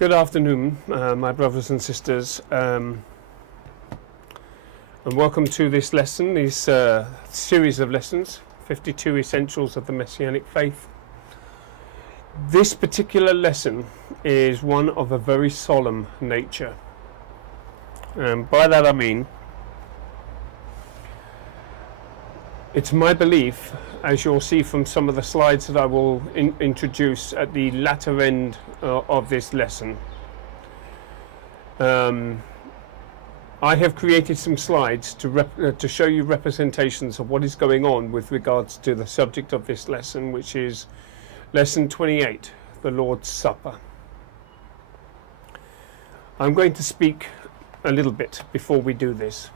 Good afternoon, my brothers and sisters, and welcome to this lesson, this series of lessons, 52 Essentials of the Messianic Faith. This particular lesson is one of a very solemn nature. By that I mean, it's my belief, as you'll see from some of the slides that I will introduce at the latter end of this lesson. I have created some slides to show you representations of what is going on with regards to the subject of this lesson, which is Lesson 28, the Lord's Supper. I'm going to speak a little bit before we do this.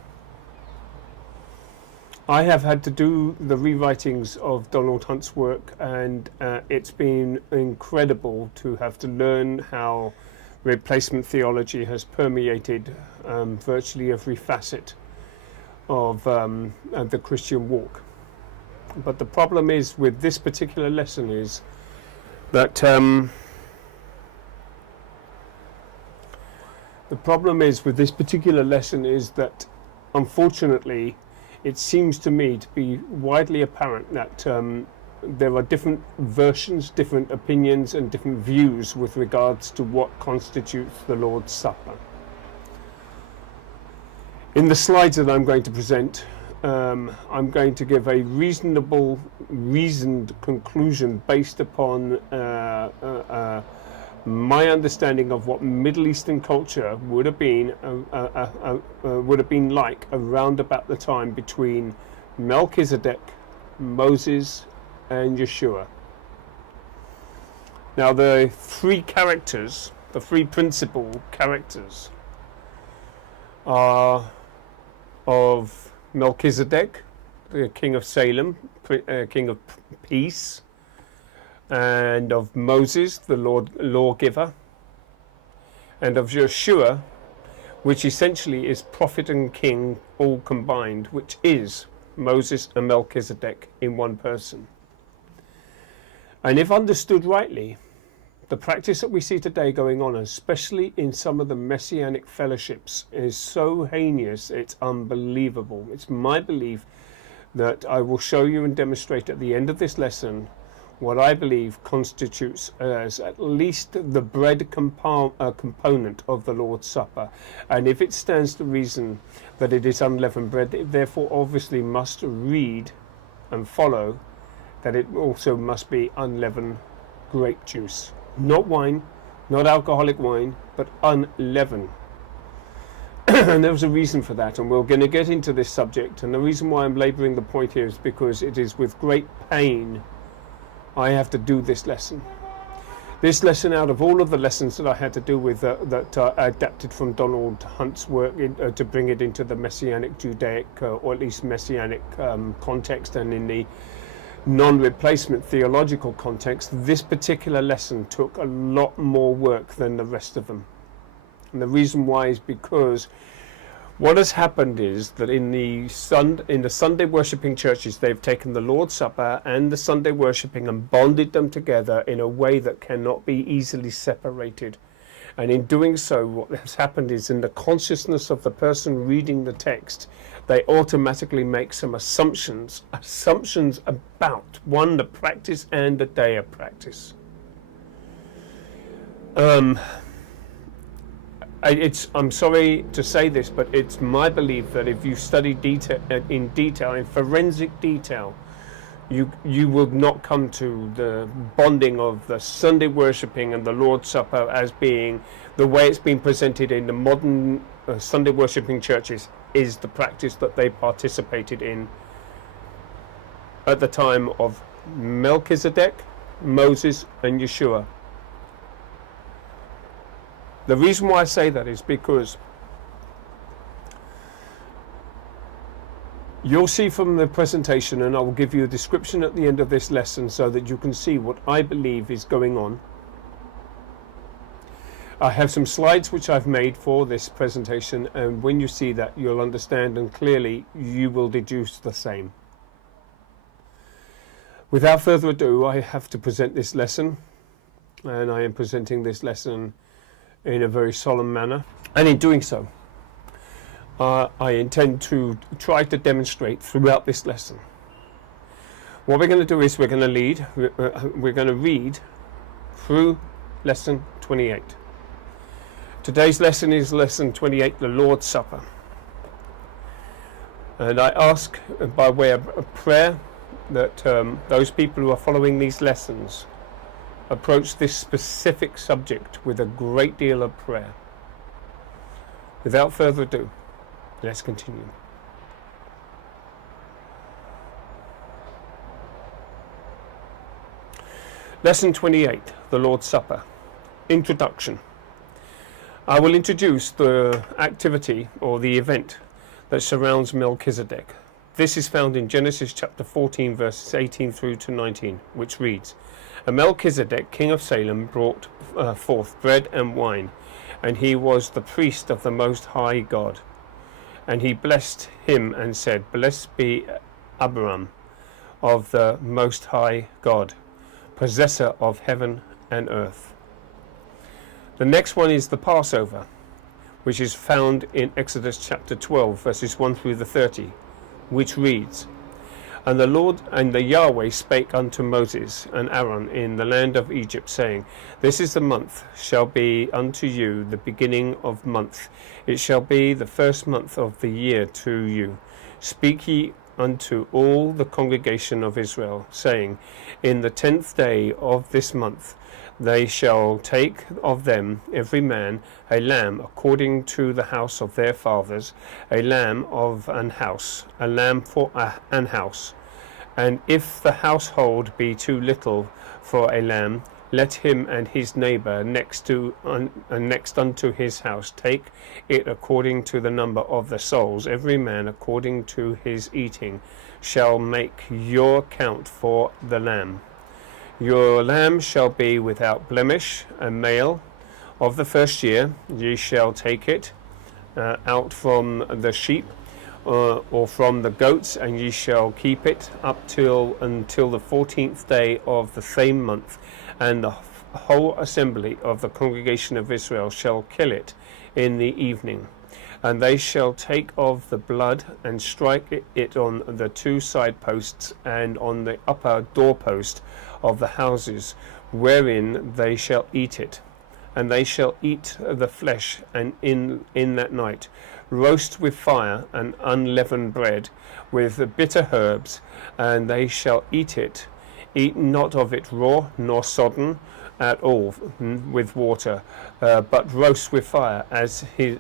I have had to do the rewritings of Donald Hunt's work, and it's been incredible to have to learn how replacement theology has permeated virtually every facet of the Christian walk. But the problem is with this particular lesson is that unfortunately it seems to me to be widely apparent that there are different versions, different opinions and different views with regards to what constitutes the Lord's Supper. In the slides that I'm going to present, I'm going to give a reasoned conclusion based upon my understanding of what Middle Eastern culture would have been like around about the time between Melchizedek, Moses, and Yeshua. Now, the three principal characters are of Melchizedek, the king of Salem, king of peace, and of Moses, the lawgiver, and of Yeshua, which essentially is prophet and king all combined, which is Moses and Melchizedek in one person. And if understood rightly, the practice that we see today going on, especially in some of the Messianic fellowships, is so heinous, it's unbelievable. It's my belief that I will show you and demonstrate at the end of this lesson what I believe constitutes as at least the bread component of the Lord's Supper. And if it stands to reason that it is unleavened bread, it therefore obviously must read and follow that it also must be unleavened grape juice. Not wine, not alcoholic wine, but unleavened. And there was a reason for that, and we're going to get into this subject. And the reason why I'm labouring the point here is because it is with great pain I have to do this lesson. This lesson, out of all of the lessons that I had to do with that adapted from Donald Hunt's work to bring it into the Messianic Judaic, or at least Messianic context, and in the non-replacement theological context, this particular lesson took a lot more work than the rest of them. And the reason why is because what has happened is that in the Sunday worshipping churches, they've taken the Lord's Supper and the Sunday worshipping and bonded them together in a way that cannot be easily separated. And in doing so, what has happened is, in the consciousness of the person reading the text, they automatically make some assumptions about, one, the practice and the day of practice. I'm sorry to say this, but it's my belief that if you study in forensic detail, you will not come to the bonding of the Sunday worshipping and the Lord's Supper as being the way it's been presented in the modern Sunday worshipping churches is the practice that they participated in at the time of Melchizedek, Moses, and Yeshua. The reason why I say that is because you'll see from the presentation, and I will give you a description at the end of this lesson so that you can see what I believe is going on. I have some slides which I've made for this presentation, and when you see that, you'll understand, and clearly you will deduce the same. Without further ado, I have to present this lesson, and I am presenting this lesson in a very solemn manner. And in doing so, I intend to try to demonstrate throughout this lesson. What we're going to do is we're going to read through lesson 28. Today's lesson is lesson 28, the Lord's Supper. And I ask by way of a prayer that those people who are following these lessons approach this specific subject with a great deal of prayer. Without further ado, let's continue. Lesson 28, the Lord's Supper. Introduction. I will introduce the activity or the event that surrounds Melchizedek. This is found in Genesis chapter 14 verses 18 through to 19, which reads, And Melchizedek, king of Salem, brought forth bread and wine, and he was the priest of the Most High God. And he blessed him and said, Blessed be Abraham of the Most High God, possessor of heaven and earth. The next one is the Passover, which is found in Exodus chapter 12 verses 1 through the 30, which reads, And the Lord and the Yahweh spake unto Moses and Aaron in the land of Egypt, saying, This is the month, shall be unto you the beginning of month. It shall be the first month of the year to you. Speak ye unto all the congregation of Israel, saying, In the 10th day of this month they shall take of them every man a lamb according to the house of their fathers, a lamb of an house, a lamb for an house. And if the household be too little for a lamb, let him and his neighbour next unto his house take it according to the number of the souls. Every man according to his eating shall make your count for the lamb. Your lamb shall be without blemish, a male of the first year. Ye shall take it out from the sheep or from the goats, and ye shall keep it until the 14th day of the same month. And the whole assembly of the congregation of Israel shall kill it in the evening. And they shall take of the blood and strike it on the two side posts and on the upper doorpost of the houses wherein they shall eat it. And they shall eat the flesh, and in that night roast with fire and unleavened bread with bitter herbs, and they shall eat it. Eat not of it raw nor sodden at all with water, but roast with fire as his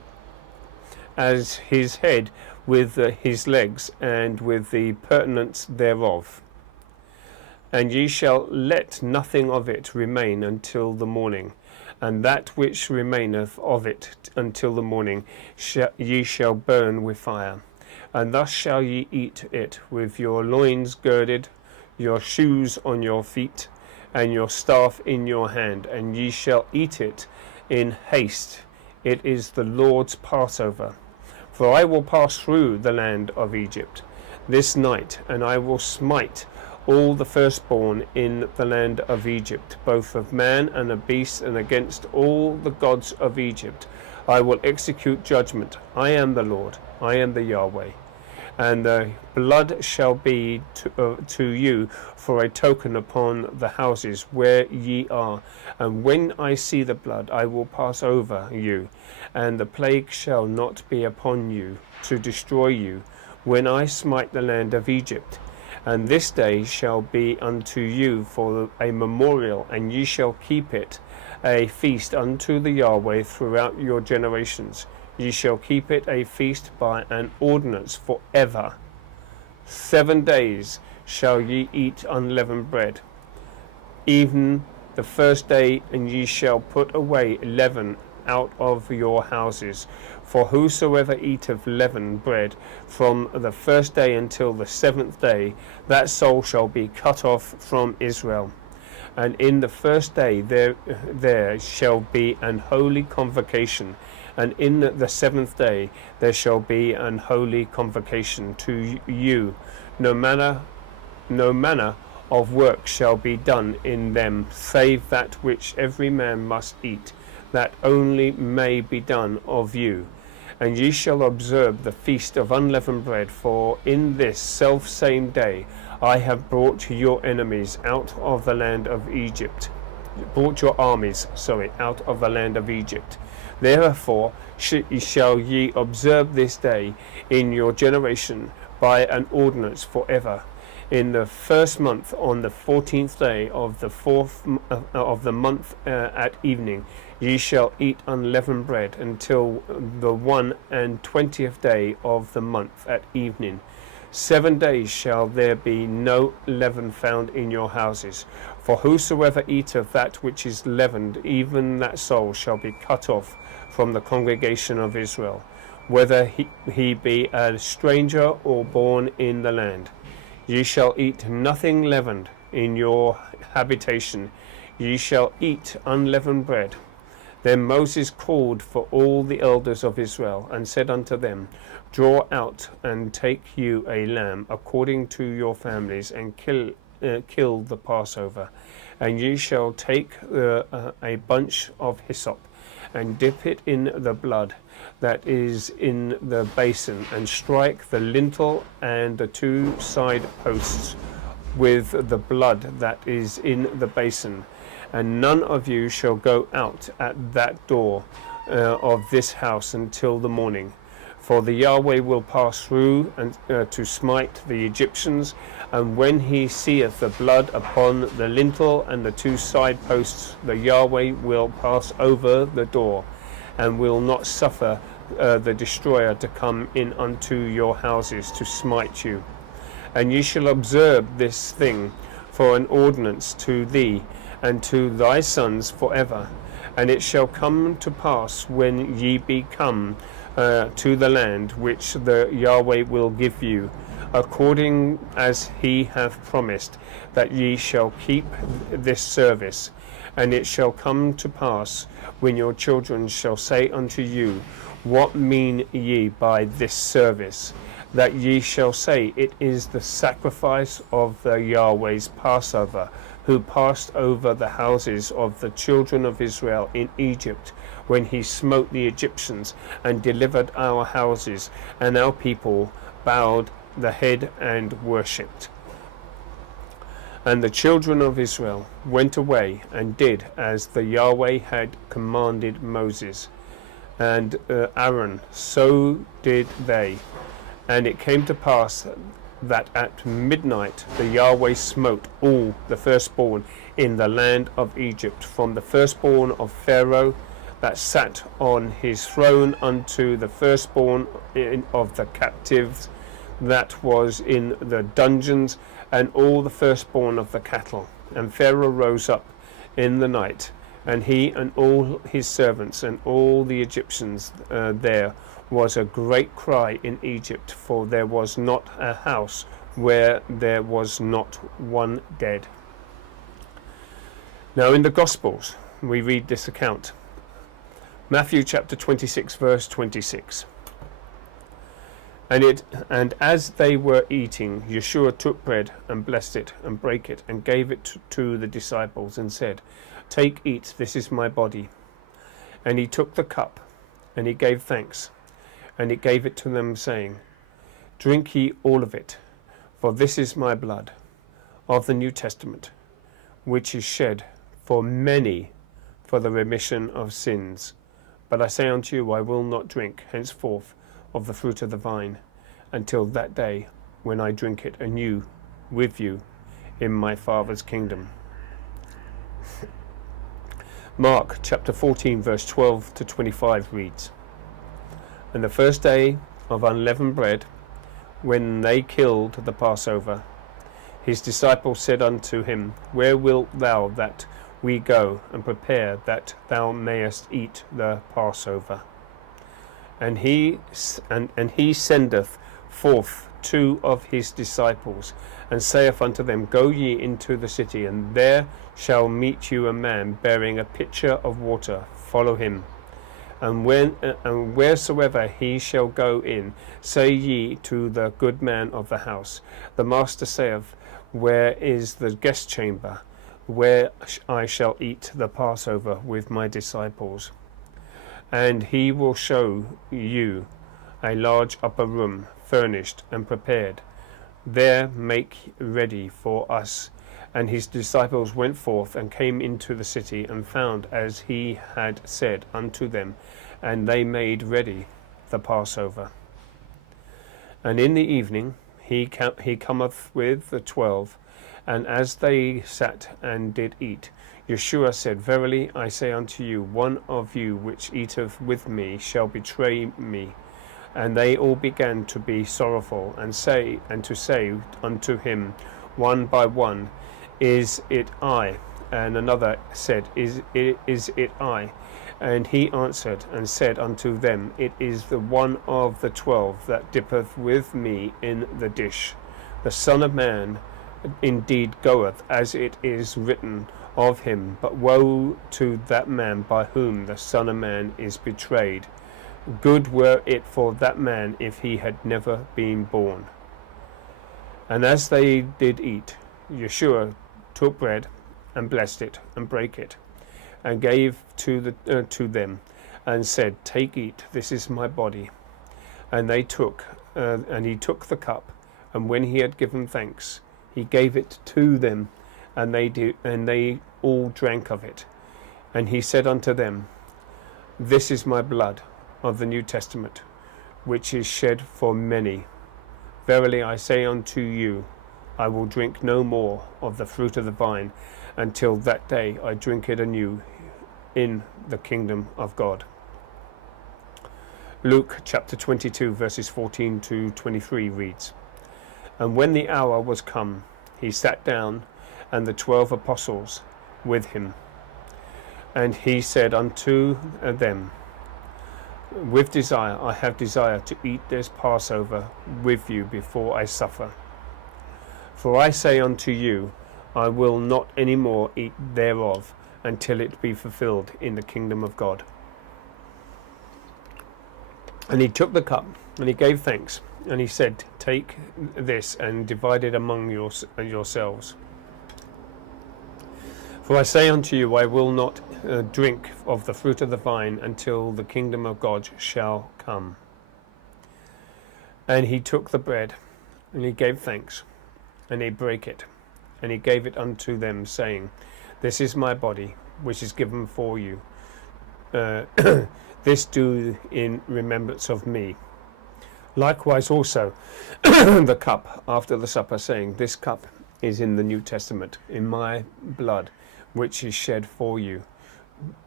head with his legs, and with the purtenance thereof. And ye shall let nothing of it remain until the morning, and that which remaineth of it until the morning ye shall burn with fire. And thus shall ye eat it with your loins girded, your shoes on your feet, and your staff in your hand, and ye shall eat it in haste. It is the Lord's Passover. For I will pass through the land of Egypt this night, and I will smite all the firstborn in the land of Egypt, both of man and of beast, and against all the gods of Egypt I will execute judgment. I am the Lord, I am the Yahweh. And the blood shall be to you for a token upon the houses where ye are. And when I see the blood, I will pass over you, and the plague shall not be upon you to destroy you, when I smite the land of Egypt. And this day shall be unto you for a memorial, and ye shall keep it a feast unto the Yahweh throughout your generations. Ye shall keep it a feast by an ordinance forever. 7 days shall ye eat unleavened bread, even the first day, and ye shall put away leaven out of your houses. For whosoever eateth leavened bread from the first day until the 7th day, that soul shall be cut off from Israel. And in the first day there shall be an holy convocation, and in the 7th day there shall be an holy convocation to you. No manner of work shall be done in them, save that which every man must eat. that only may be done of you. And ye shall observe the feast of unleavened bread, for in this selfsame day I have brought your enemies out of the land of Egypt, brought your armies, out of the land of Egypt. Therefore shall ye observe this day in your generation by an ordinance forever. In the first month, on the 14th day of the fourth of the month at evening, ye shall eat unleavened bread until the 21st day of the month at evening. 7 days shall there be no leaven found in your houses. For whosoever eateth that which is leavened, even that soul shall be cut off from the congregation of Israel, whether he be a stranger or born in the land. Ye shall eat nothing leavened in your habitation. Ye shall eat unleavened bread. Then Moses called for all the elders of Israel, and said unto them, Draw out and take you a lamb according to your families, and kill the Passover. And ye shall take a bunch of hyssop, and dip it in the blood that is in the basin, and strike the lintel and the 2 side posts with the blood that is in the basin. And none of you shall go out at that door of this house until the morning. For the Yahweh will pass through and to smite the Egyptians. And when he seeth the blood upon the lintel and the 2 side posts, the Yahweh will pass over the door, and will not suffer the destroyer to come in unto your houses to smite you. And ye shall observe this thing for an ordinance to thee and to thy sons forever. And it shall come to pass, when ye be come to the land which the Yahweh will give you, according as he hath promised, that ye shall keep this service. And it shall come to pass, when your children shall say unto you, What mean ye by this service? That ye shall say, It is the sacrifice of the Yahweh's Passover, who passed over the houses of the children of Israel in Egypt, when he smote the Egyptians, and delivered our houses, and our people bowed the head and worshipped. And the children of Israel went away and did as the Yahweh had commanded Moses and Aaron, so did they. And it came to pass that at midnight the Yahweh smote all the firstborn in the land of Egypt, from the firstborn of Pharaoh that sat on his throne unto the firstborn of the captives that was in the dungeons, and all the firstborn of the cattle. And Pharaoh rose up in the night, and he and all his servants and all the Egyptians. There was a great cry in Egypt, for there was not a house where there was not one dead. Now in the Gospels we read this account. Matthew chapter 26 verse 26. And as they were eating, Yeshua took bread and blessed it and brake it and gave it to the disciples and said, Take, eat, this is my body. And he took the cup and he gave thanks, and he gave it to them, saying, Drink ye all of it, for this is my blood of the New Testament, which is shed for many for the remission of sins. But I say unto you, I will not drink henceforth of the fruit of the vine, until that day when I drink it anew with you in my Father's kingdom. Mark chapter 14 verse 12 to 25 reads, And the first day of unleavened bread, when they killed the Passover, his disciples said unto him, Where wilt thou that we go and prepare that thou mayest eat the Passover? And he sendeth forth 2 of his disciples, and saith unto them, Go ye into the city, and there shall meet you a man bearing a pitcher of water. Follow him. And wheresoever he shall go in, say ye to the good man of the house, The master saith, Where is the guest chamber, where I shall eat the Passover with my disciples? and he will show you a large upper room, furnished and prepared. There make ready for us. And his disciples went forth and came into the city, and found as he had said unto them, and they made ready the Passover. And in the evening he cometh with the 12, and as they sat and did eat, Yeshua said, Verily I say unto you, one of you which eateth with me shall betray me. And they all began to be sorrowful, and to say unto him one by one, Is it I? And another said, Is it I? And he answered and said unto them, It is the one of the 12 that dippeth with me in the dish. The Son of Man indeed goeth, as it is written of him, but woe to that man by whom the Son of Man is betrayed. Good were it for that man if he had never been born. And as they did eat, Yeshua took bread and blessed it and brake it, and gave to them, and said, Take, eat, this is my body. And they took, and he took the cup, and when he had given thanks, he gave it to them, and they all drank of it. And he said unto them, This is my blood of the New Testament, which is shed for many. Verily I say unto you, I will drink no more of the fruit of the vine, until that day I drink it anew in the kingdom of God. Luke chapter 22 verses 14 to 23 reads, And when the hour was come, he sat down, and the 12 apostles with him. And he said unto them, With desire I have desired to eat this Passover with you before I suffer. For I say unto you, I will not any more eat thereof, until it be fulfilled in the kingdom of God. And he took the cup, and he gave thanks, and he said, Take this, and divide it among yourselves. For I say unto you, I will not drink of the fruit of the vine until the kingdom of God shall come. And he took the bread, and he gave thanks, and he brake it, and he gave it unto them, saying, This is my body, which is given for you. This do in remembrance of me. Likewise also the cup after the supper, saying, This cup is in the New Testament, in my blood, which is shed for you.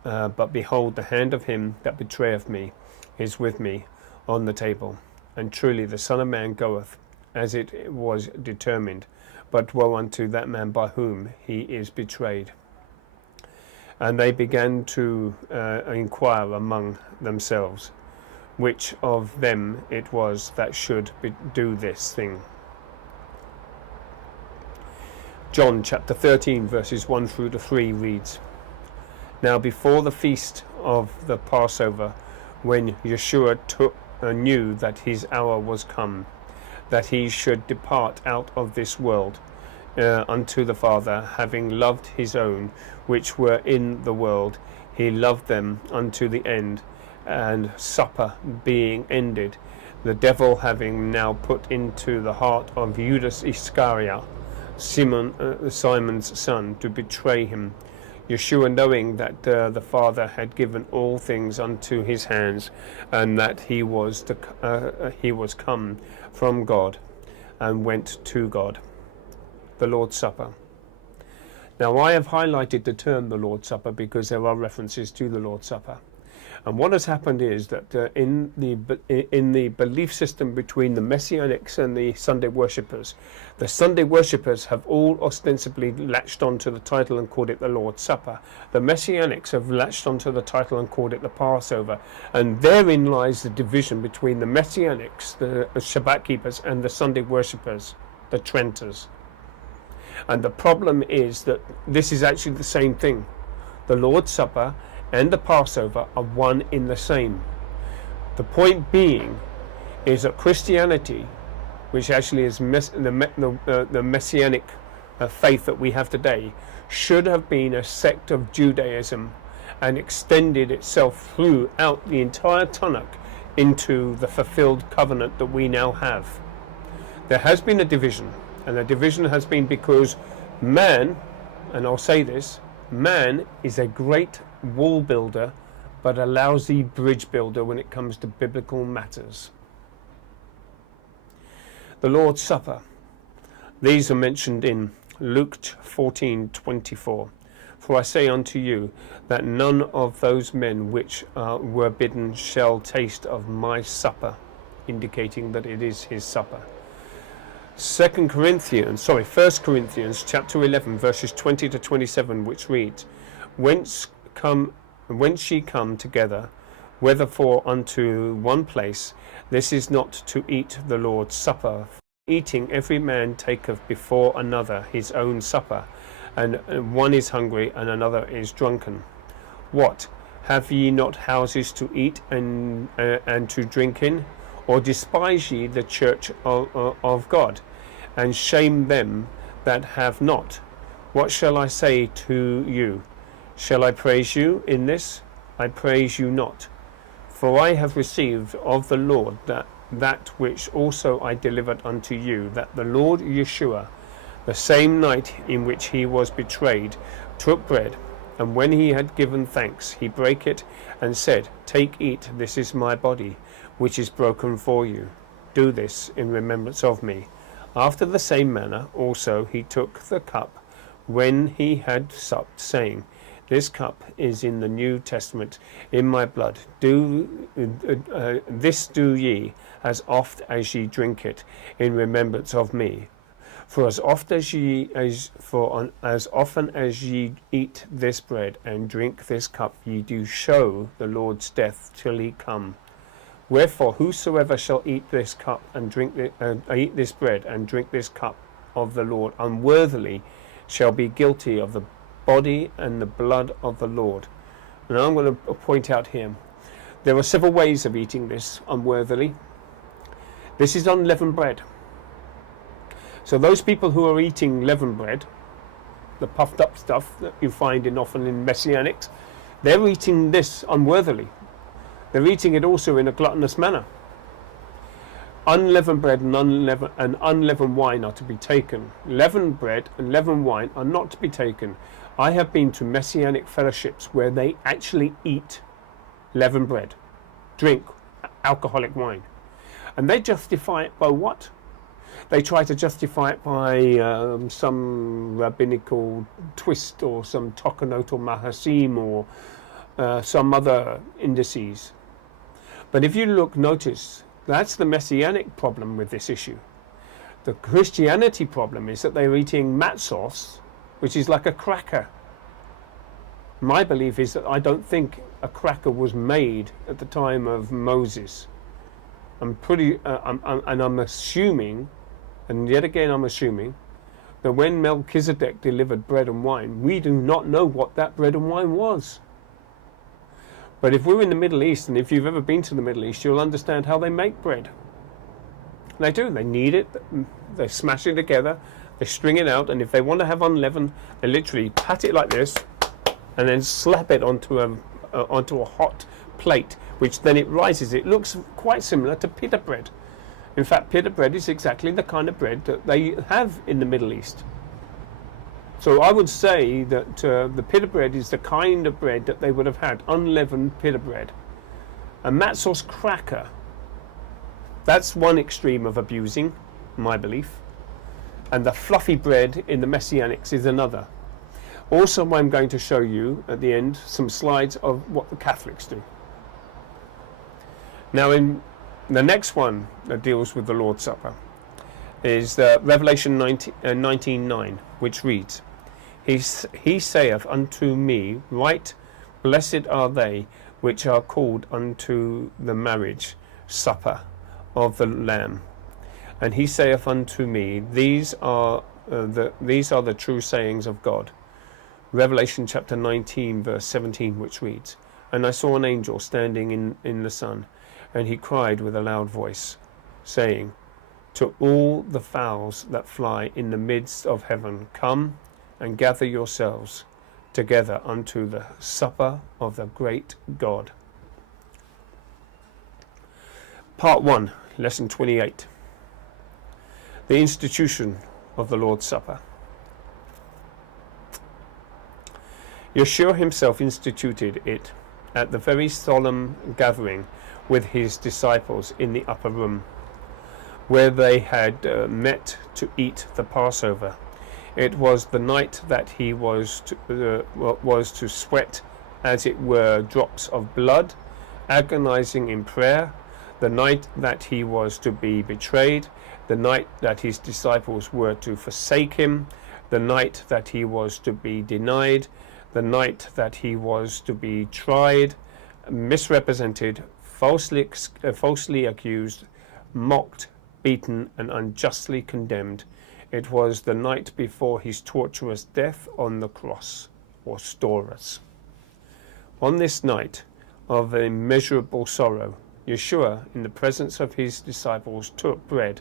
But behold, the hand of him that betrayeth me is with me on the table. And truly the Son of Man goeth, as it was determined, but woe unto that man by whom he is betrayed. And they began to inquire among themselves, which of them it was that should do this thing. John chapter 13 verses 1 through to 3 reads, Now before the feast of the Passover, when Yeshua knew that his hour was come, that he should depart out of this world unto the Father, having loved his own which were in the world, he loved them unto the end. And supper being ended, the devil having now put into the heart of Judas Iscariot, Simon's son, to betray him, Yeshua, knowing that the Father had given all things unto his hands, and that he was come from God, and went to God. The Lord's Supper. Now I have highlighted the term the Lord's Supper because there are references to the Lord's Supper. And what has happened is that in the belief system between the Messianics and the Sunday worshippers have all ostensibly latched onto the title and called it the Lord's Supper. The Messianics have latched onto the title and called it the Passover. And therein lies the division between the Messianics, the Shabbat keepers, and the Sunday worshippers, the Trenters. And the problem is that this is actually the same thing. The Lord's Supper and the Passover are one in the same. The point being is that Christianity, which actually is the Messianic faith that we have today, should have been a sect of Judaism, and extended itself throughout the entire Tanakh into the fulfilled covenant that we now have. There has been a division, and the division has been because man, and I'll say this, man is a great wall builder but a lousy bridge builder when it comes to biblical matters. The Lord's Supper. These are mentioned in Luke 14:24. For I say unto you that none of those men which were bidden shall taste of my supper, indicating that it is his supper. 1 Corinthians chapter 11 verses 20 to 27, which reads, Whence ye come together, wherefore unto one place, this is not to eat the Lord's supper. Eating every man taketh before another his own supper, and one is hungry and another is drunken. What? Have ye not houses to eat and to drink in? Or despise ye the church of God, and shame them that have not? What shall I say to you? Shall I praise you in this? I praise you not. For I have received of the Lord that which also I delivered unto you, that the Lord Yeshua, the same night in which he was betrayed, took bread, and when he had given thanks, he brake it, and said, Take, eat, this is my body, which is broken for you. Do this in remembrance of me. After the same manner also he took the cup, when he had supped, saying, This cup is in the New Testament in my blood. This do ye, as oft as ye drink it, in remembrance of me. For as often as ye eat this bread and drink this cup, ye do show the Lord's death till he come. Wherefore whosoever shall eat this cup and eat this bread and drink this cup of the Lord unworthily shall be guilty of the body and the blood of the Lord. And I'm going to point out here, there are several ways of eating this unworthily. This is unleavened bread. So those people who are eating leavened bread, the puffed up stuff that you find often in Messianics, they're eating this unworthily. They're eating it also in a gluttonous manner. Unleavened bread and unleavened wine are to be taken. Leavened bread and leavened wine are not to be taken. I have been to Messianic fellowships where they actually eat leavened bread, drink alcoholic wine. And they justify it by what? They try to justify it by some rabbinical twist or some Tokanot or Mahasim or some other indices. But if you notice, that's the Messianic problem with this issue. The Christianity problem is that they're eating matzos, which is like a cracker. My belief is that I don't think a cracker was made at the time of Moses. I'm assuming, and yet again I'm assuming, that when Melchizedek delivered bread and wine, we do not know what that bread and wine was. But if we're in the Middle East, and if you've ever been to the Middle East, you'll understand how they make bread. They do. They knead it, they smash it together, they string it out, and if they want to have unleavened, they literally pat it like this, and then slap it onto a hot plate, which then it rises. It looks quite similar to pita bread. In fact, pita bread is exactly the kind of bread that they have in the Middle East. So I would say that the pita bread is the kind of bread that they would have had, unleavened pita bread. A matzos cracker, that's one extreme of abusing, my belief. And the fluffy bread in the Messianics is another. Also, I'm going to show you at the end some slides of what the Catholics do. Now, in the next one that deals with the Lord's Supper is Revelation 19:9, which reads, He saith unto me, Right, blessed are they which are called unto the marriage supper of the Lamb. And he saith unto me, These are the true sayings of God. Revelation chapter 19, verse 17, which reads, And I saw an angel standing in the sun, and he cried with a loud voice, saying, To all the fowls that fly in the midst of heaven, come and gather yourselves together unto the supper of the great God. Part 1, Lesson 28. The institution of the Lord's Supper. Yeshua himself instituted it at the very solemn gathering with his disciples in the upper room, where they had met to eat the Passover. It was the night that he was to sweat, as it were, drops of blood, agonizing in prayer, the night that he was to be betrayed, the night that his disciples were to forsake him, the night that he was to be denied, the night that he was to be tried, misrepresented, falsely accused, mocked, beaten, and unjustly condemned. It was the night before his torturous death on the cross, or storers. On this night of immeasurable sorrow, Yeshua, in the presence of his disciples, took bread,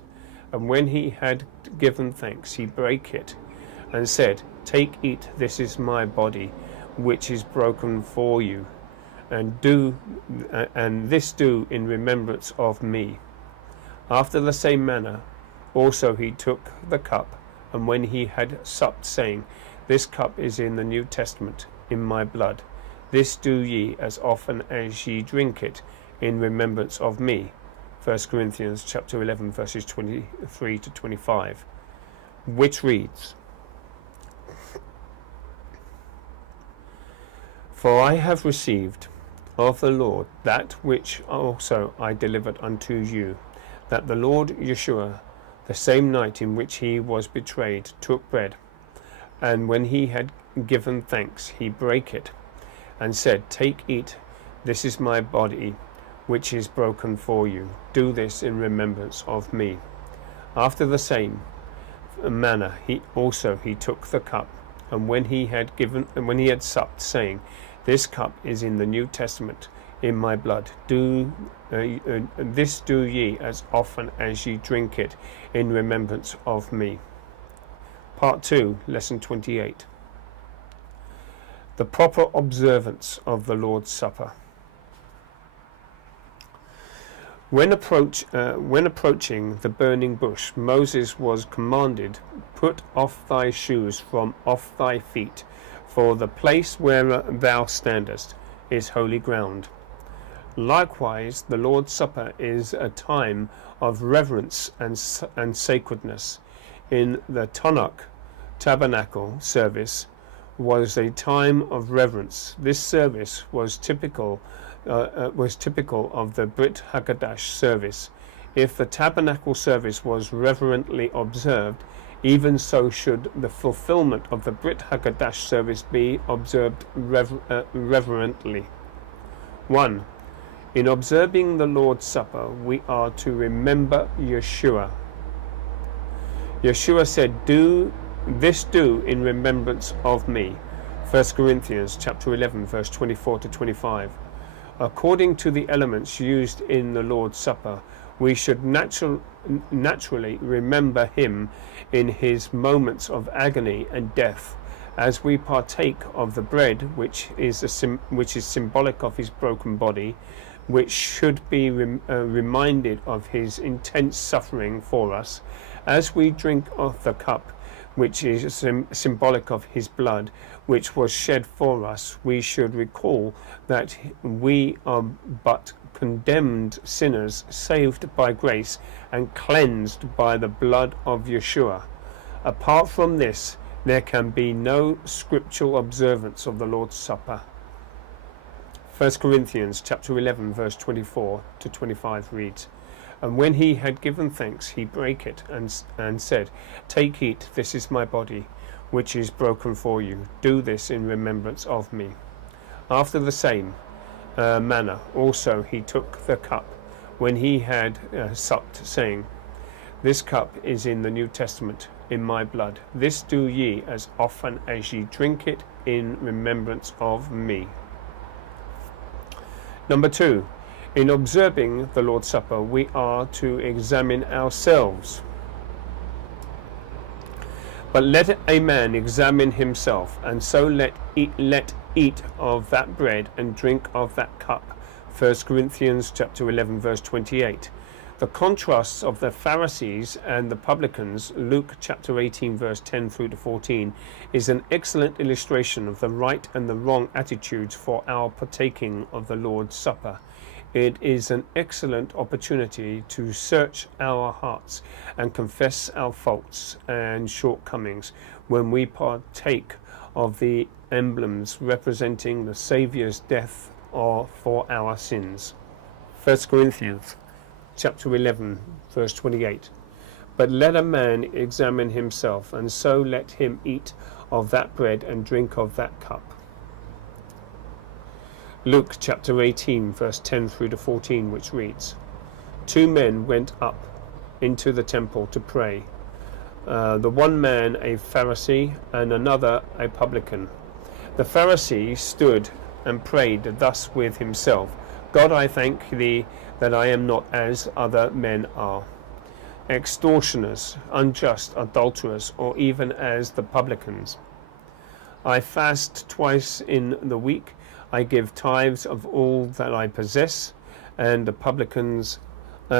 and when he had given thanks, he brake it, and said, "Take, eat, this is my body, which is broken for you, and this do in remembrance of me." After the same manner also he took the cup, and when he had supped, saying, "This cup is in the New Testament in my blood. This do ye as often as ye drink it in remembrance of me." 1 Corinthians chapter 11 verses 23 to 25, which reads, "For I have received of the Lord that which also I delivered unto you, that the Lord Yeshua, the same night in which he was betrayed, took bread, and when he had given thanks, he brake it, and said, Take, eat, this is my body, which is broken for you. Do this in remembrance of me. After the same manner he took the cup, and when he had supped, saying, This cup is in the New Testament in my blood. This do ye as often as ye drink it in remembrance of me. Part 2, Lesson 28. The proper observance of the Lord's Supper. When approaching the burning bush, Moses was commanded, Put off thy shoes from off thy feet, for the place where thou standest is holy ground. Likewise, the Lord's Supper is a time of reverence and sacredness. In the Tanakh, tabernacle service was a time of reverence. This service was typical of the Brit Haggadah service. If the tabernacle service was reverently observed, even so should the fulfillment of the Brit Haggadah service be observed reverently. 1. In observing the Lord's Supper, we are to remember Yeshua. Yeshua said, Do in remembrance of me. 1 Corinthians chapter 11, verse 24 to 25. According to the elements used in the Lord's Supper, we should naturally remember him in his moments of agony and death, as we partake of the bread, which is symbolic of his broken body, which should be reminded of his intense suffering for us. As we drink of the cup, which is symbolic of his blood, which was shed for us, we should recall that we are but condemned sinners, saved by grace and cleansed by the blood of Yeshua. Apart from this, there can be no scriptural observance of the Lord's Supper. 1 Corinthians chapter 11 verse 24 to 25 reads, And when he had given thanks, he brake it and said, Take, eat, this is my body, which is broken for you. Do this in remembrance of me. After the same manner also he took the cup, when he had supped, saying, This cup is in the New Testament in my blood. This do ye as often as ye drink it in remembrance of me. Number 2. In observing the Lord's Supper, we are to examine ourselves. But let a man examine himself, and so let eat of that bread and drink of that cup. 1 Corinthians chapter 11 verse 28. The contrasts of the Pharisees and the publicans, Luke chapter 18 verse 10 through to 14, is an excellent illustration of the right and the wrong attitudes for our partaking of the Lord's Supper. It is an excellent opportunity to search our hearts and confess our faults and shortcomings when we partake of the emblems representing the Saviour's death for our sins. 1 Corinthians chapter 11 verse 28. But let a man examine himself, and so let him eat of that bread and drink of that cup. Luke chapter 18 verse 10 through to 14, which reads, 2 men went up into the temple to pray, the one man a Pharisee and another a publican. The Pharisee stood and prayed thus with himself, God, I thank thee that I am not as other men are, extortioners, unjust, adulterers, or even as the publicans. I fast twice in the week, I give tithes of all that I possess. And the publicans,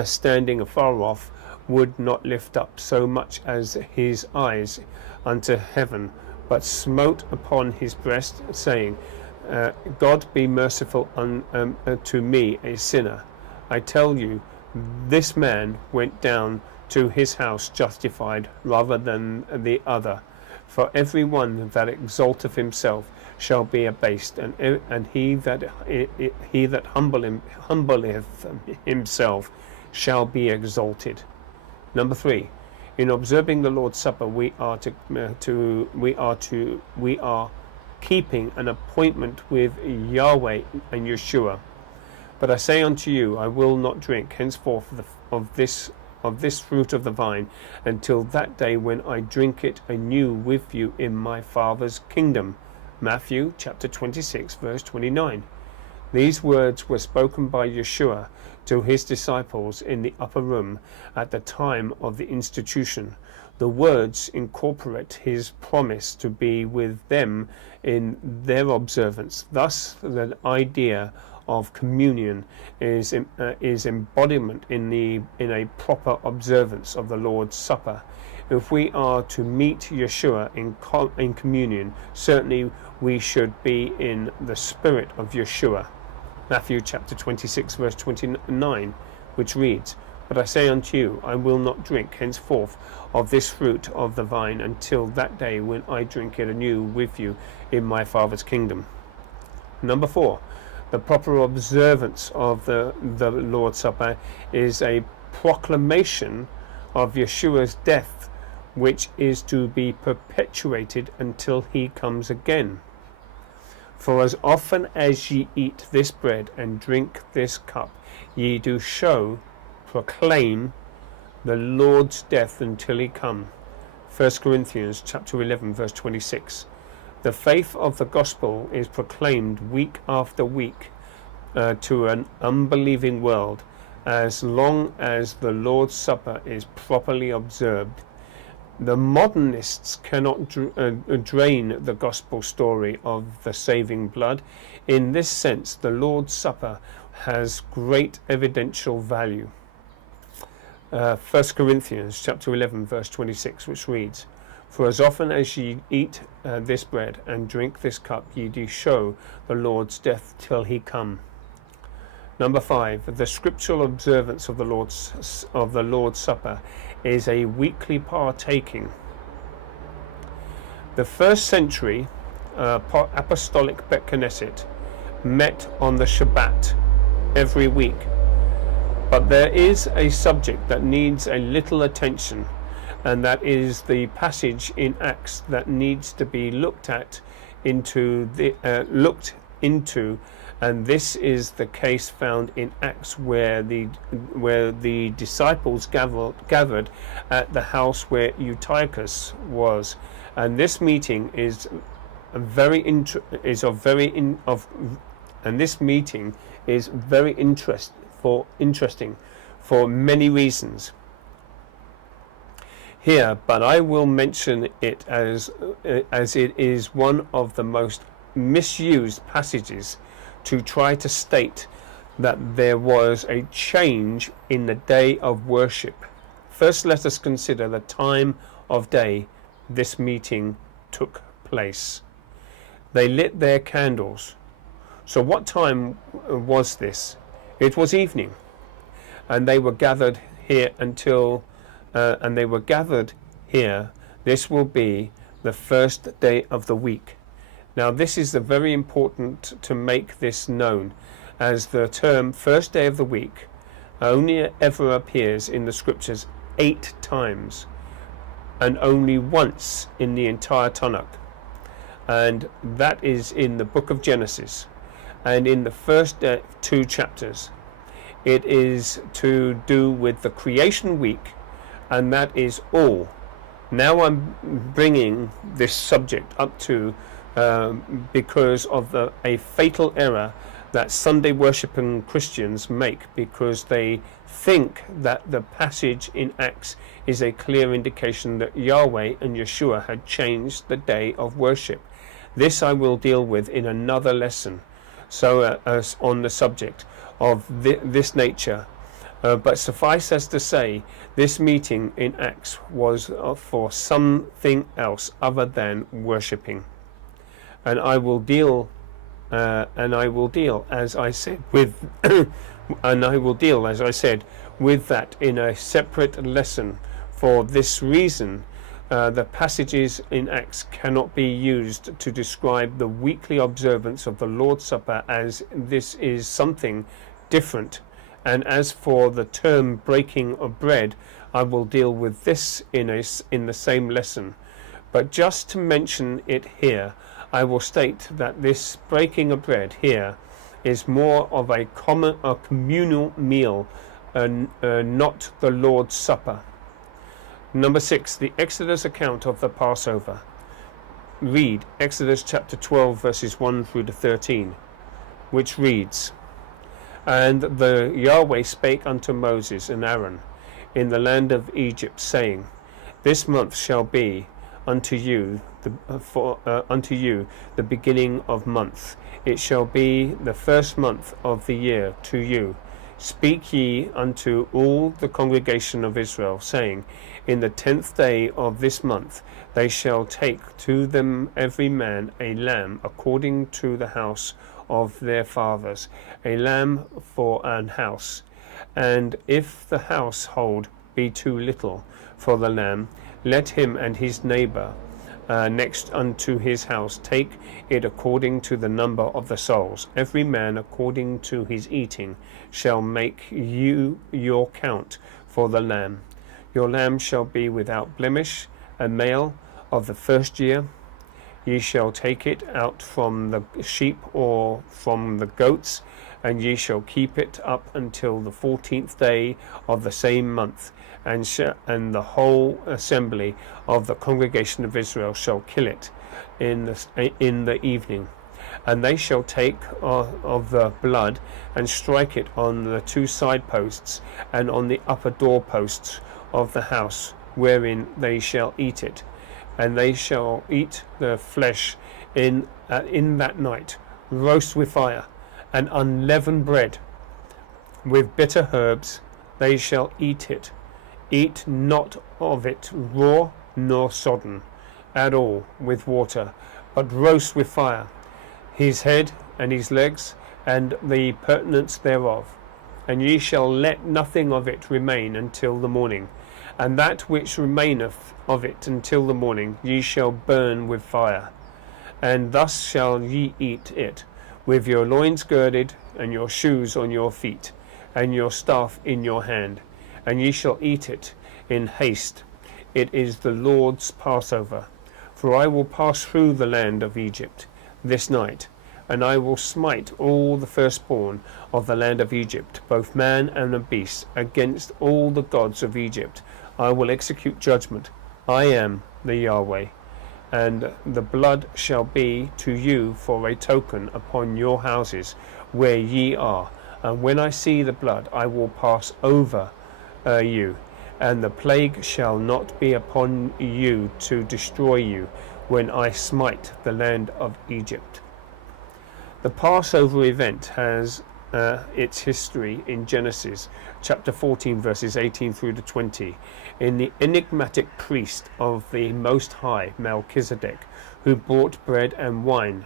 standing afar off, would not lift up so much as his eyes unto heaven, but smote upon his breast, saying, God be merciful to me, a sinner. I tell you, this man went down to his house justified rather than the other. For every one that exalteth himself shall be abased, and he that humbleth himself shall be exalted. Number 3, in observing the Lord's Supper, we are keeping an appointment with Yahweh and Yeshua. But I say unto you, I will not drink henceforth of this fruit of the vine until that day when I drink it anew with you in my Father's kingdom. Matthew chapter 26 verse 29. These words were spoken by Yeshua to his disciples in the upper room at the time of the institution. The words incorporate his promise to be with them in their observance. Thus, the idea of communion is embodiment in a proper observance of the Lord's Supper. If we are to meet Yeshua in communion, certainly we should be in the spirit of Yeshua. Matthew chapter 26 verse 29, which reads, But I say unto you, I will not drink henceforth of this fruit of the vine until that day when I drink it anew with you in my Father's kingdom. Number 4, the proper observance of the Lord's Supper is a proclamation of Yeshua's death, which is to be perpetuated until he comes again. For as often as ye eat this bread and drink this cup, ye do proclaim the Lord's death until he come. 1 Corinthians chapter 11 verse 26. The faith of the gospel is proclaimed week after week to an unbelieving world, as long as the Lord's Supper is properly observed. The modernists cannot drain the gospel story of the saving blood. In this sense, the Lord's Supper has great evidential value. 1 Corinthians chapter 11 verse 26, which reads, For as often as ye eat this bread and drink this cup, ye do show the Lord's death till he come. Number 5, the scriptural observance of the Lord's Supper is a weekly partaking. The first century apostolic Bet Knesset met on the Shabbat every week, but there is a subject that needs a little attention, and that is the passage in Acts that needs to be looked into, and this is the case found in Acts where the disciples gathered at the house where Eutychus was, and this meeting is very interesting for many reasons. here, but I will mention it as it is one of the most misused passages to try to state that there was a change in the day of worship. First, let us consider the time of day this meeting took place. They lit their candles. So what time was this? It was evening, and they were gathered here This will be the first day of the week. Now, this is very important to make this known, as the term first day of the week only ever appears in the scriptures 8 times, and only once in the entire Tanakh, and that is in the book of Genesis and in the first 2 chapters. It is to do with the creation week, and that is all. Now I'm bringing this subject up to because of a fatal error that Sunday worshiping Christians make, because they think that the passage in Acts is a clear indication that Yahweh and Yeshua had changed the day of worship. This I will deal with in another lesson, so as on the subject of this nature. But suffice as to say, this meeting in Acts was for something else other than worshipping. And I will deal as I said with with that in a separate lesson. For this reason, the passages in Acts cannot be used to describe the weekly observance of the Lord's Supper, as this is something different. And as for the term breaking of bread, I will deal with this in the same lesson. But just to mention it here, I will state that this breaking of bread here is more of a communal meal, not the Lord's Supper. Number 6, the Exodus account of the Passover. Read Exodus chapter 12 verses 1 through to 13, which reads, "And the Yahweh spake unto Moses and Aaron in the land of Egypt, saying, This month shall be unto you the beginning of month. It shall be the first month of the year to you. Speak ye unto all the congregation of Israel, saying, In the 10th day of this month they shall take to them every man a lamb according to the house of their fathers, a lamb for an house. And if the household be too little for the lamb, let him and his neighbour next unto his house take it according to the number of the souls. Every man according to his eating shall make you your count for the lamb. Your lamb shall be without blemish, a male of the first year. Ye shall take it out from the sheep or from the goats, and ye shall keep it up until the 14th day of the same month. And the whole assembly of the congregation of Israel shall kill it in the evening. And they shall take of the blood and strike it on the 2 side posts and on the upper door posts of the house wherein they shall eat it. And they shall eat the flesh in that night, roast with fire, and unleavened bread with bitter herbs. They shall eat it. Eat not of it raw nor sodden at all with water, but roast with fire his head and his legs and the purtenance thereof. And ye shall let nothing of it remain until the morning. And that which remaineth of it until the morning ye shall burn with fire. And thus shall ye eat it, with your loins girded, and your shoes on your feet, and your staff in your hand. And ye shall eat it in haste. It is the Lord's Passover. For I will pass through the land of Egypt this night, and I will smite all the firstborn of the land of Egypt, both man and beast, against all the gods of Egypt. I will execute judgment. I am the Yahweh. And the blood shall be to you for a token upon your houses where ye are. And when I see the blood, I will pass over you, and the plague shall not be upon you to destroy you when I smite the land of Egypt. The Passover event has its history in Genesis chapter 14 verses 18 through to 20 in the enigmatic priest of the Most High, Melchizedek, who brought bread and wine.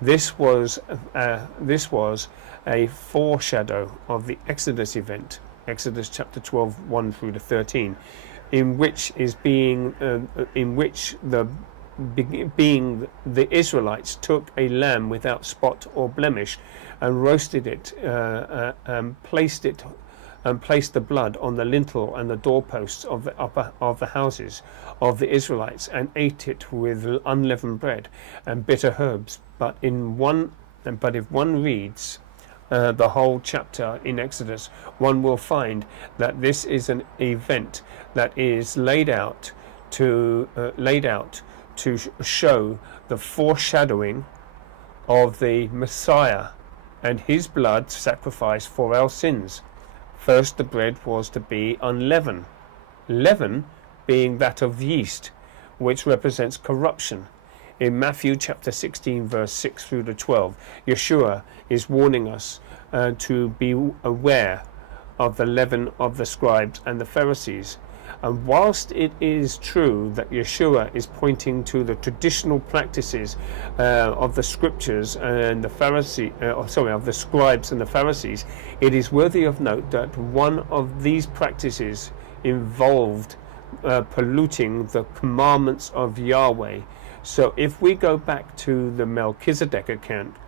This was a foreshadow of the Exodus event, Exodus chapter 12 1 through to 13, in which the Israelites took a lamb without spot or blemish and roasted it, and placed the blood on the lintel and the doorposts of the houses of the Israelites, and ate it with unleavened bread and bitter herbs. But if one reads the whole chapter in Exodus, one will find that this is an event that is laid out to show the foreshadowing of the Messiah and his blood sacrificed for our sins. First, the bread was to be unleavened, leaven being that of yeast, which represents corruption. In Matthew chapter 16 verse 6 through to 12, Yeshua is warning us to be aware of the leaven of the scribes and the Pharisees. And whilst it is true that Yeshua is pointing to the traditional practices of the scriptures and of the scribes and the Pharisees, it is worthy of note that one of these practices involved polluting the commandments of Yahweh. So if we go back to the Melchizedek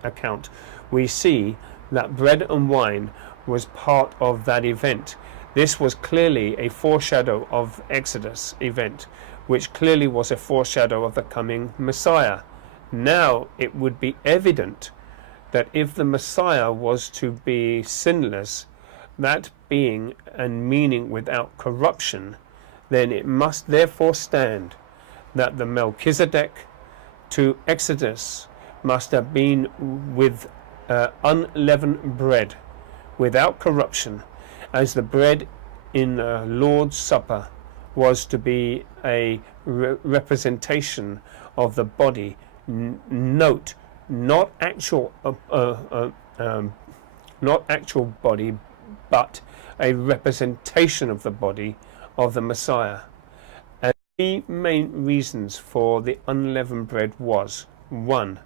account, we see that bread and wine was part of that event. This was clearly a foreshadow of Exodus event, which clearly was a foreshadow of the coming Messiah. Now it would be evident that if the Messiah was to be sinless, that being and meaning without corruption, then it must therefore stand that the Melchizedek to Exodus must have been with unleavened bread, without corruption, as the bread in the Lord's Supper was to be a representation of the body. Note, not actual body, but a representation of the body of the Messiah. And the main reasons for the unleavened bread was: 1.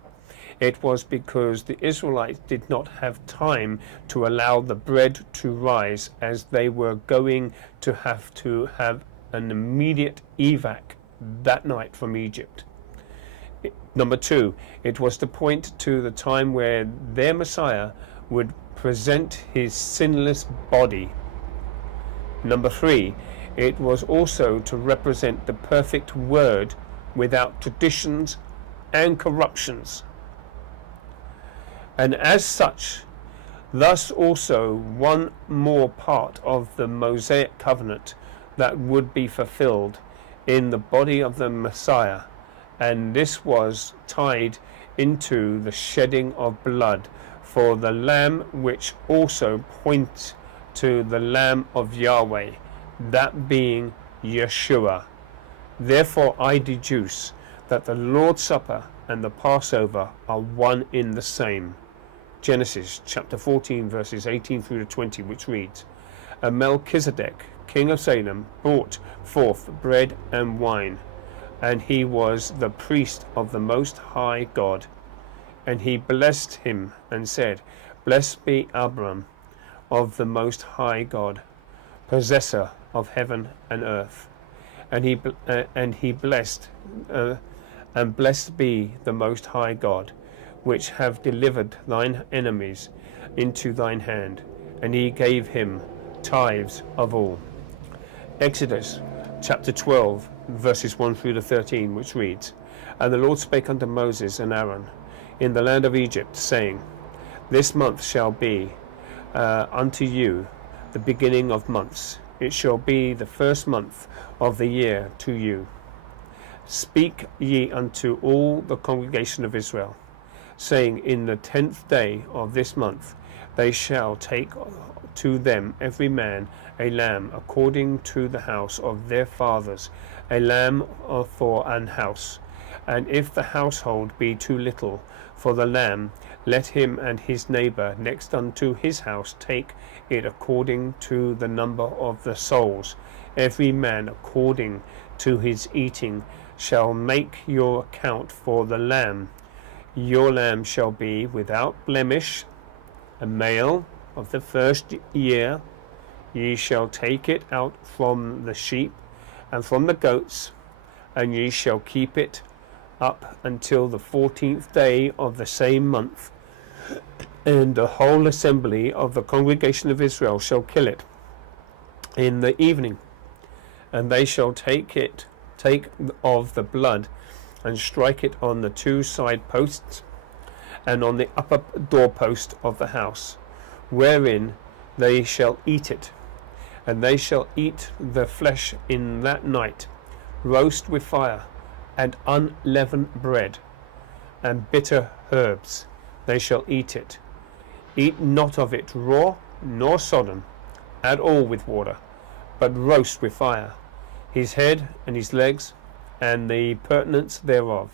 It was because the Israelites did not have time to allow the bread to rise, as they were going to have an immediate evac that night from Egypt. Number 2, it was to point to the time where their Messiah would present his sinless body. Number 3, it was also to represent the perfect word without traditions and corruptions. And as such, thus also one more part of the Mosaic covenant that would be fulfilled in the body of the Messiah, and this was tied into the shedding of blood for the Lamb, which also points to the Lamb of Yahweh, that being Yeshua. Therefore I deduce that the Lord's Supper and the Passover are one in the same. Genesis chapter 14 verses 18 through to 20, which reads, "And Melchizedek, king of Salem, brought forth bread and wine, and he was the priest of the Most High God. And he blessed him and said, Blessed be Abram of the Most High God, possessor of heaven and earth. And he blessed, and blessed be the Most High God, which have delivered thine enemies into thine hand. And he gave him tithes of all." Exodus chapter 12 verses 1 through to 13, which reads, "And the Lord spake unto Moses and Aaron in the land of Egypt, saying, This month shall be unto you the beginning of months. It shall be the first month of the year to you. Speak ye unto all the congregation of Israel, saying, In the 10th day of this month They shall take to them every man a lamb according to the house of their fathers, a lamb for an house. And if the household be too little for the lamb, let him and his neighbour next unto his house take it according to the number of the souls. Every man according to his eating shall make your account for the lamb. Your lamb shall be without blemish, a male of the first year. Ye shall take it out from the sheep and from the goats, and ye shall keep it up until the 14th day of the same month. And the whole assembly of the congregation of Israel shall kill it in the evening, and they shall take of the blood and strike it on the two side posts and on the upper doorpost of the house, wherein they shall eat it. And they shall eat the flesh in that night, roast with fire, and unleavened bread, and bitter herbs. They shall eat it. Eat not of it raw, nor sodden, at all with water, but roast with fire, his head and his legs, and the purtenance thereof.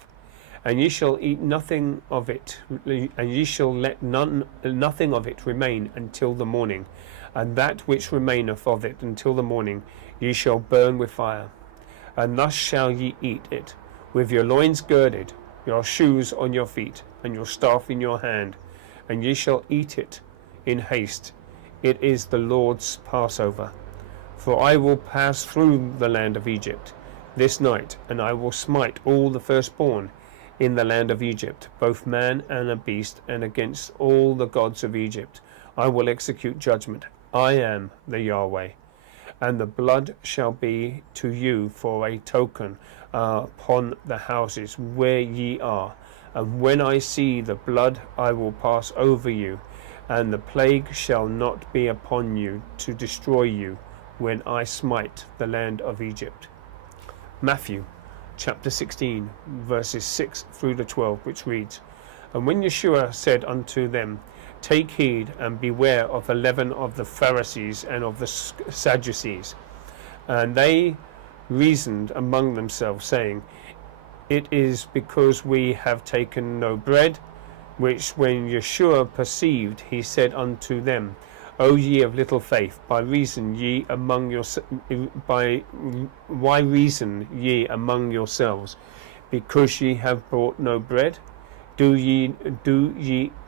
And ye shall eat nothing of it, and ye shall let nothing of it remain until the morning. And that which remaineth of it until the morning ye shall burn with fire. And thus shall ye eat it, with your loins girded, your shoes on your feet, and your staff in your hand. And ye shall eat it in haste. It is the Lord's Passover. For I will pass through the land of Egypt this night, and I will smite all the firstborn in the land of Egypt, both man and a beast, and against all the gods of Egypt I will execute judgment. I am the Yahweh. And the blood shall be to you for a token upon the houses where ye are. And when I see the blood, I will pass over you, and the plague shall not be upon you to destroy you when I smite the land of Egypt. Matthew chapter 16, verses 6 through to 12, which reads, And when Yeshua said unto them, Take heed and beware of the leaven of the Pharisees and of the Sadducees. And they reasoned among themselves, saying, It is because we have taken no bread. Which when Yeshua perceived, he said unto them, O ye of little faith, why reason ye among yourselves, because ye have brought no bread? Do ye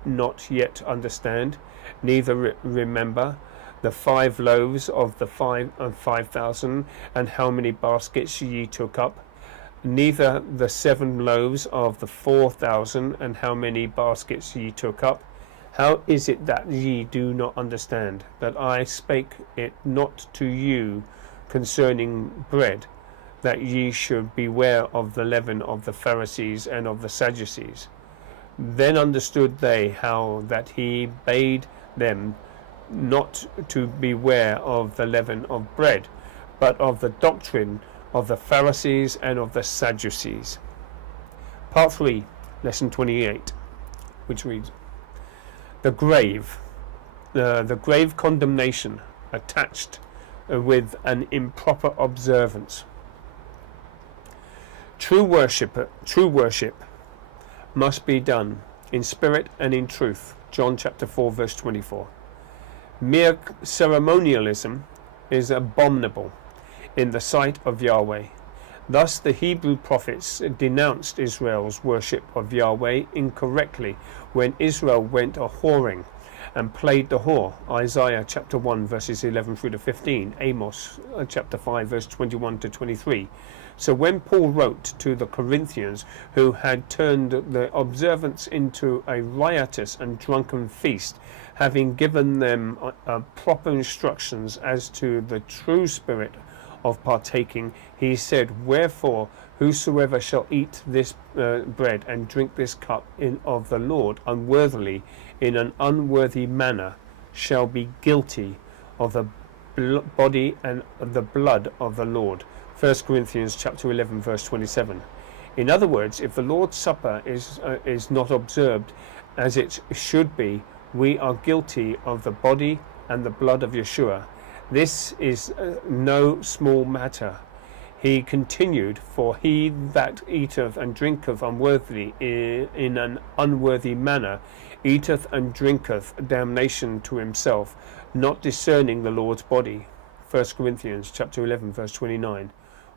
not yet understand, neither remember the 5 loaves of the 5,000, and how many baskets ye took up? Neither the 7 loaves of the 4,000, and how many baskets ye took up? How is it that ye do not understand, that I spake it not to you concerning bread, that ye should beware of the leaven of the Pharisees and of the Sadducees? Then understood they how that he bade them not to beware of the leaven of bread, but of the doctrine of the Pharisees and of the Sadducees. Part 3, lesson 28, which reads, The grave condemnation attached with an improper observance. True worship must be done in spirit and in truth. John chapter 4, verse 24. Mere ceremonialism is abominable in the sight of Yahweh. Thus the Hebrew prophets denounced Israel's worship of Yahweh incorrectly when Israel went a-whoring and played the whore. Isaiah chapter 1 verses 11 through to 15, Amos chapter 5 verse 21 to 23. So when Paul wrote to the Corinthians, who had turned the observance into a riotous and drunken feast, having given them proper instructions as to the true spirit of partaking, he said, Wherefore whosoever shall eat this bread and drink this cup of the Lord unworthily, in an unworthy manner, shall be guilty of the body and the blood of the Lord. 1 Corinthians chapter 11 verse 27. In other words, if the Lord's Supper is not observed as it should be, We are guilty of the body and the blood of Yeshua. This is no small matter. He continued, for he that eateth and drinketh unworthily in an unworthy manner eateth and drinketh damnation to himself, not discerning the Lord's body. 1 Corinthians chapter 11 verse 29.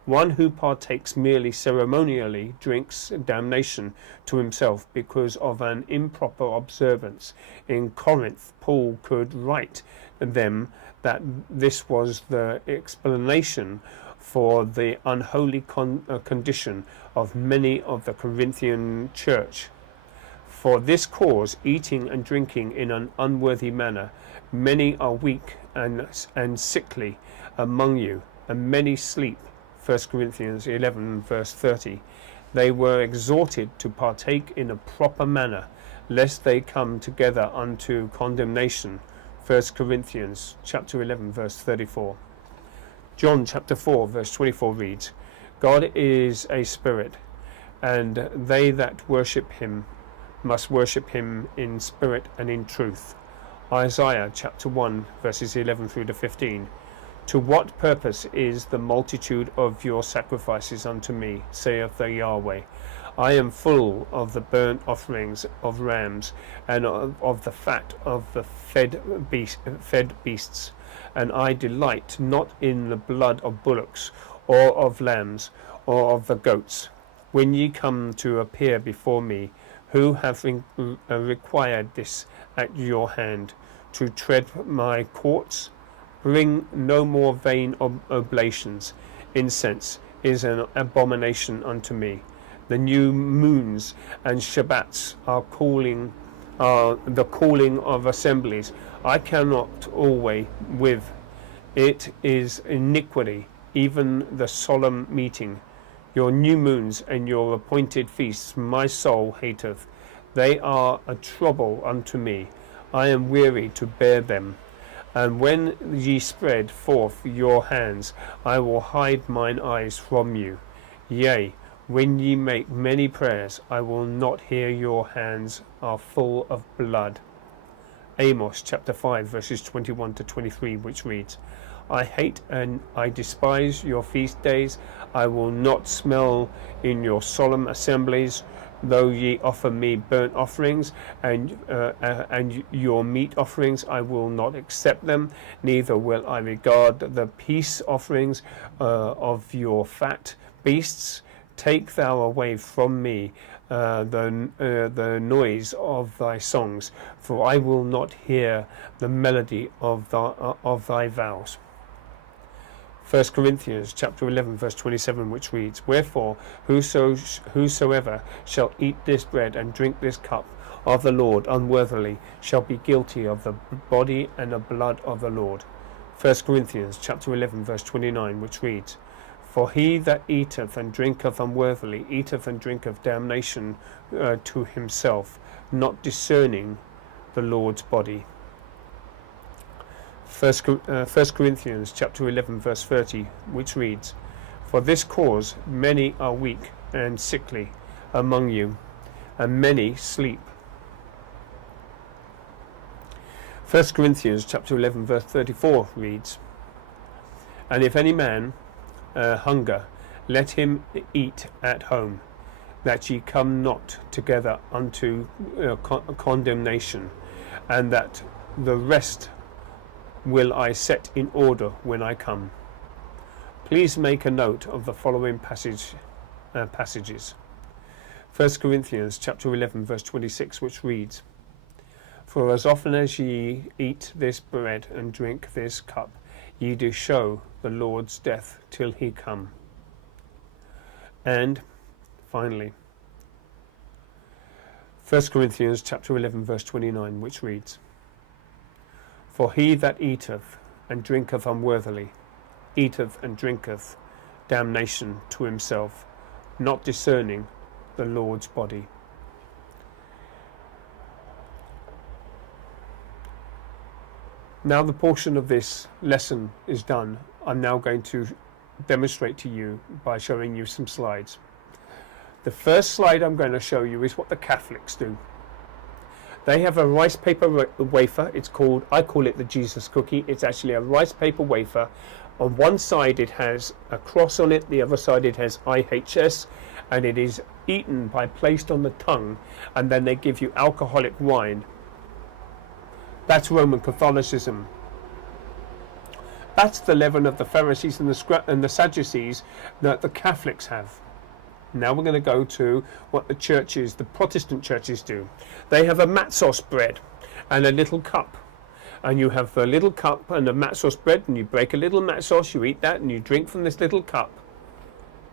One who partakes merely ceremonially drinks damnation to himself because of an improper observance. In Corinth, Paul could write them that this was the explanation for the unholy condition of many of the Corinthian church. For this cause, eating and drinking in an unworthy manner, many are weak and sickly among you, and many sleep. 1 Corinthians 11 verse 30. They were exhorted to partake in a proper manner, lest they come together unto condemnation. 1 Corinthians chapter 11 verse 34. John chapter 4 verse 24 reads, God is a spirit, and they that worship him must worship him in spirit and in truth. Isaiah chapter 1 verses 11 through to 15. To what purpose is the multitude of your sacrifices unto me, saith the Yahweh? I am full of the burnt offerings of rams, and of the fat of the fed beasts, and I delight not in the blood of bullocks, or of lambs, or of the goats. When ye come to appear before me, who have required this at your hand, to tread my courts? Bring no more vain oblations. Incense is an abomination unto me. The new moons and Shabbats are the calling of assemblies. I cannot always with. It is iniquity, even the solemn meeting. Your new moons and your appointed feasts my soul hateth. They are a trouble unto me. I am weary to bear them. And when ye spread forth your hands, I will hide mine eyes from you. Yea, when ye make many prayers, I will not hear. Your hands are full of blood. Amos chapter 5 verses 21 to 23, which reads, I hate and I despise your feast days. I will not smell in your solemn assemblies. Though ye offer me burnt offerings and your meat offerings, I will not accept them. Neither will I regard the peace offerings of your fat beasts. Take thou away from me the noise of thy songs, for I will not hear the melody of thy vows. 1 Corinthians chapter 11 verse 27, which reads, Wherefore whosoever shall eat this bread and drink this cup of the Lord unworthily shall be guilty of the body and the blood of the Lord. 1 Corinthians chapter 11 verse 29, which reads, For he that eateth and drinketh unworthily eateth and drinketh damnation to himself, not discerning the Lord's body. 1 Corinthians chapter 11 verse 30, which reads, For this cause many are weak and sickly among you, and many sleep. 1 Corinthians chapter 11 verse 34 reads, And if any man hunger, let him eat at home, that ye come not together unto condemnation, and that the rest will I set in order when I come. Please make a note of the following passages. 1 Corinthians chapter 11 verse 26, which reads, For as often as ye eat this bread and drink this cup, ye do show the Lord's death till he come. And finally, 1 Corinthians chapter 11 verse 29, which reads, For he that eateth and drinketh unworthily eateth and drinketh damnation to himself, not discerning the Lord's body. Now the portion of this lesson is done. I'm now going to demonstrate to you by showing you some slides. The first slide I'm going to show you is what the Catholics do. They have a rice paper wafer. I call it the Jesus cookie. It's actually a rice paper wafer. On one side it has a cross on it, the other side it has IHS, and it is eaten by placed on the tongue, and then they give you alcoholic wine. That's Roman Catholicism. That's the leaven of the Pharisees and the Sadducees that the Catholics have. Now we're going to go to what the Protestant churches do. They have a matzos bread and a little cup. And you have a little cup and a matzos bread, and you break a little matzos, you eat that, and you drink from this little cup.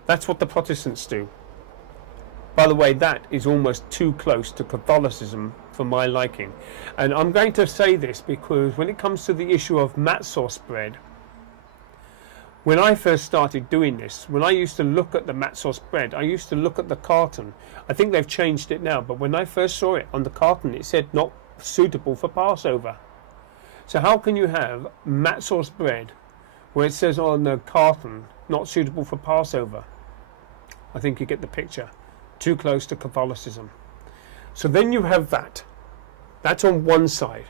That's what the Protestants do. By the way, that is almost too close to Catholicism for my liking. And I'm going to say this because when it comes to the issue of matzos bread, when I first started doing this, when I used to look at the matzos bread, I used to look at the carton. I think they've changed it now, but when I first saw it on the carton, it said not suitable for Passover. So how can you have matzos bread where it says on the carton not suitable for Passover? I think you get the picture. Too close to Catholicism. So then you have that. That's on one side.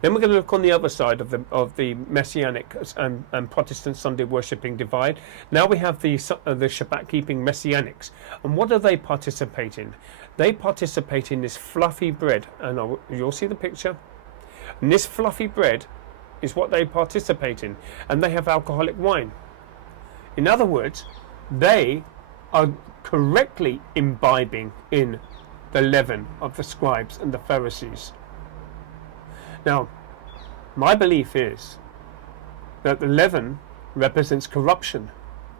Then we're going to look on the other side of the Messianic and Protestant Sunday worshipping divide. Now we have the Shabbat keeping Messianics. And what do they participate in? They participate in this fluffy bread. And you'll see the picture. And this fluffy bread is what they participate in. And they have alcoholic wine. In other words, they are correctly imbibing in the leaven of the scribes and the Pharisees. Now, my belief is that the leaven represents corruption.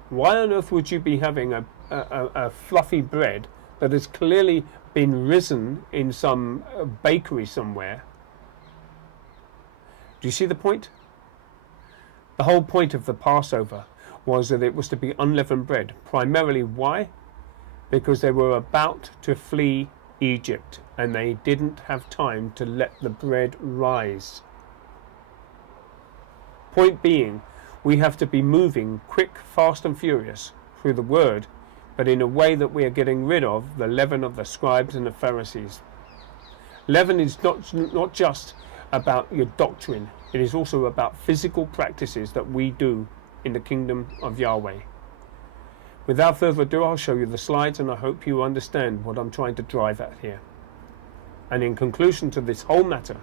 Why on earth would you be having a fluffy bread that has clearly been risen in some bakery somewhere? Do you see the point? The whole point of the Passover was that it was to be unleavened bread. Primarily why? Because they were about to flee Egypt and they didn't have time to let the bread rise. Point being, we have to be moving quick, fast and furious through the word, but in a way that we are getting rid of the leaven of the scribes and the Pharisees. Leaven is not just about your doctrine, it is also about physical practices that we do in the kingdom of Yahweh. Without further ado, I'll show you the slides and I hope you understand what I'm trying to drive at here. And in conclusion to this whole matter,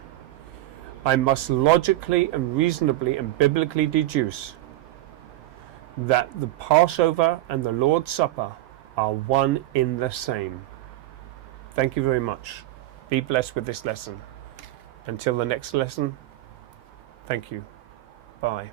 I must logically and reasonably and biblically deduce that the Passover and the Lord's Supper are one in the same. Thank you very much. Be blessed with this lesson. Until the next lesson, thank you. Bye.